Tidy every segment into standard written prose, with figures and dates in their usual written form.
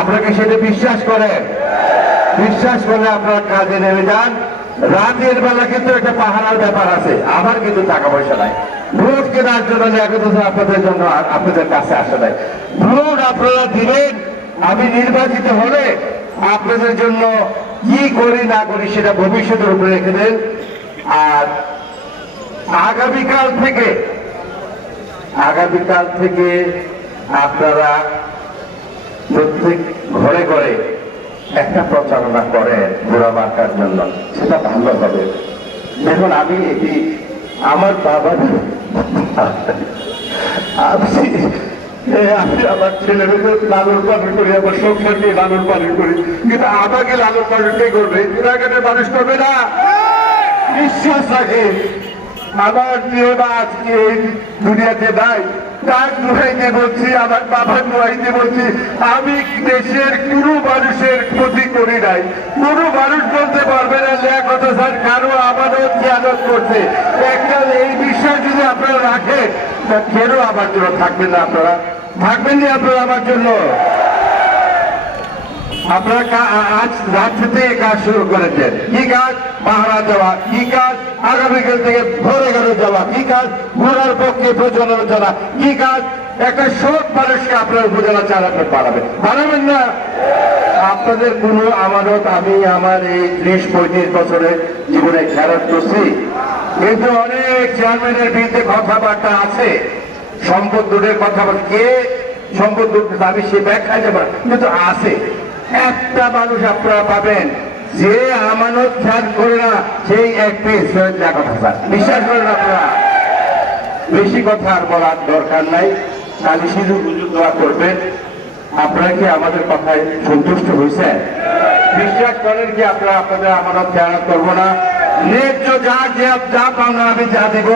আপনাকে সেটা বিশ্বাস করেন, বিশ্বাস করলে আপনারা কাজে নেমে যান। রাতের বেলা কিন্তু একটা পাহারার ব্যাপার আছে, আমার কিন্তু টাকা পয়সা নাই ভোট কেনার জন্য আপনাদের জন্য আপনাদের কাছে আসা নাই। ভোট আপনারা দিবেন, আমি নির্বাচিত হলে আপনাদের জন্য কি করি না করি সেটা ভবিষ্যতের উপরে রেখে দেন। আর আগামীকাল থেকে আপনারা প্রত্যেক ঘরে ঘরে একটা প্রচারণা করেন বুড়া মার্কার জন্য, সেটা ভালো হবে। দেখুন আমি এটি আমার বাবা আমি আমার ছেলে মেয়েদের লালন পালন করি, আমার সংসারকে লালন পালন করি, কিন্তু আমাকে লালন পালন কে করবে? রাগানের মানুষ করবে না। বিশ্বাস রাখে আমার প্রিয়তা আজকে এই দুনিয়াতে নাই, তার দোহাইতে বলছি, আমার বাবার দোহাইতে বলছি, আমি দেশের কোনো মানুষের ক্ষতি করি নাই। কোনো মানুষ বলতে পারবে না লেখত স্যার কারো আমাদের খেয়ালত করছে। একটা এই বিশ্বাস যদি আপনারা রাখেন, কেন আমার জন্য থাকবেন না? আপনারা থাকবেন না আপনারা আমার জন্য? আপনারা আজ রাত থেকে কাজ শুরু করেছেন। কি কাজ? পাহারা দেওয়া। কি কাজ? আগামীকাল থেকে ঘরে ঘরে যাওয়া। কি কাজ? ঘোরার পক্ষে প্রচলন চলা। কি কাজ? একটা সব মানুষকে আপনারা উপজেলা চালাতে পারবেন না। আপনাদের কোনো আমানত আমি আমার এই 30-35 বছরের জীবনে খেয়ালত করছি, কিন্তু অনেক চেয়ারম্যানের বিরুদ্ধে কথাবার্তা আছে, সম্পদ দুটের কথাবার্তা, কে সম্পদ দুট আমি সে ব্যাখ্যায় যাব, কিন্তু আছে। একটা মানুষ আপনারা পাবেন যে আমানত খেয়াল করে না, সেই এক পিস কথা বিশ্বাস করেন আপনারা। বেশি কথা আর বলার দরকার নাই। কালী সিঁদুর হুজুর দোয়া করবেন। আপনারা কি আমাদের কথায় সন্তুষ্ট হয়েছেন? বিশ্বাস করেন কি আপনারা আপনাদের আমানত খেয়াল করবো না? ন্যায্য যা পাওনা আমি যা দিব।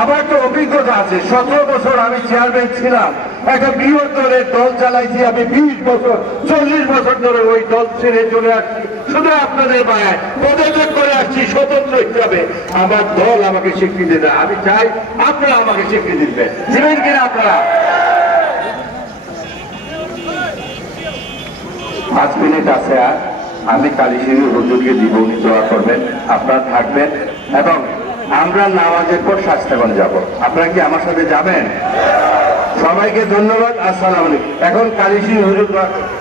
আমার তো অভিজ্ঞতা আছে, 17 বছর আমি চেয়ারম্যান ছিলাম, একটা বৃহৎ দলের দল চালাইছি আমি 20 বছর 40 বছর ধরে ওই দল ছেড়ে চলে আসছি, শুধু আপনাদের মায়ায় পদত্যাগ করে আসছি স্বতন্ত্র হিসাবে। আমার দল আমাকে স্বীকৃতি দেয়, আমি চাই আপনারা আমাকে স্বীকৃতি দিবেন, দিবেন কিনা আপনারা? 5 মিনিট আছে আর আমি কালী সিঁদুর হুজুরকে দিব, উনি দোয়া করবেন, আপনারা থাকবেন এবং আমরা নামাজের পর শাস্তাগঞ্জ যাব। আপনারা কি আমার সাথে যাবেন? সবাইকে ধন্যবাদ। আসসালামু আলাইকুম। এখন কালী সিঁদুর হুজুর দোয়া করবেন।